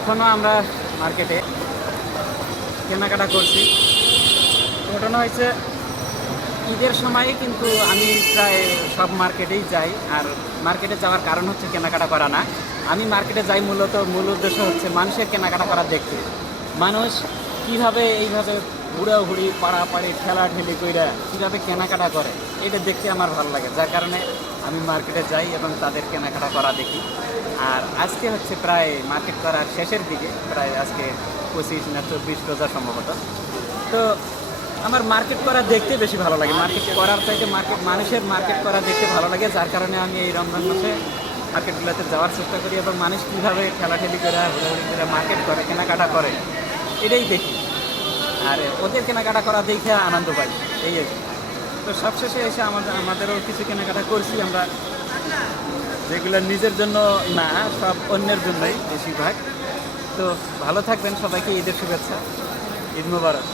এখনও আমরা মার্কেটে কেনাকাটা করছি। ঘটনা হয়েছে ঈদের সময় কিন্তু আমি প্রায় সব মার্কেটেই যাই। আর মার্কেটে যাওয়ার কারণ হচ্ছে কেনাকাটা করা না, আমি মার্কেটে যাই মূল উদ্দেশ্য হচ্ছে মানুষের কেনাকাটা করা দেখতে। মানুষ কীভাবে এইভাবে হুড়াহুড়ি পাড়াপাড়ি ঠেলাঠেলি কইরা কীভাবে কেনাকাটা করে এটা দেখতে আমার ভালো লাগে, যার কারণে আমি মার্কেটে যাই এবং তাদের কেনাকাটা করা দেখি। আর আজকে হচ্ছে প্রায় মার্কেট করার শেষের দিকে, প্রায় আজকে 25 না 24 রোজা সম্ভবত। তো আমার মার্কেট করা দেখতে বেশি ভালো লাগে, মার্কেট করার চাইতে মানুষের মার্কেট করা দেখতে ভালো লাগে, যার কারণে আমি এই রমজান মাসে মার্কেটগুলোতে যাওয়ার চেষ্টা করি এবং মানুষ কীভাবে ঠেলাঠেলি করে ঘোরাঘুরি করে মার্কেট করে কেনাকাটা করে এটাই দেখি। আর ওদের কেনাকাটা করা দেখে আনন্দ পাই, এই আর কি। তো সবশেষে এসে আমাদেরও কিছু কেনাকাটা করছি আমরা, যেগুলো নিজের জন্য না, সব অন্যের জন্যই বেশিরভাগ। তো ভালো থাকবেন, সবাইকে ঈদের শুভেচ্ছা, ঈদ মোবারক।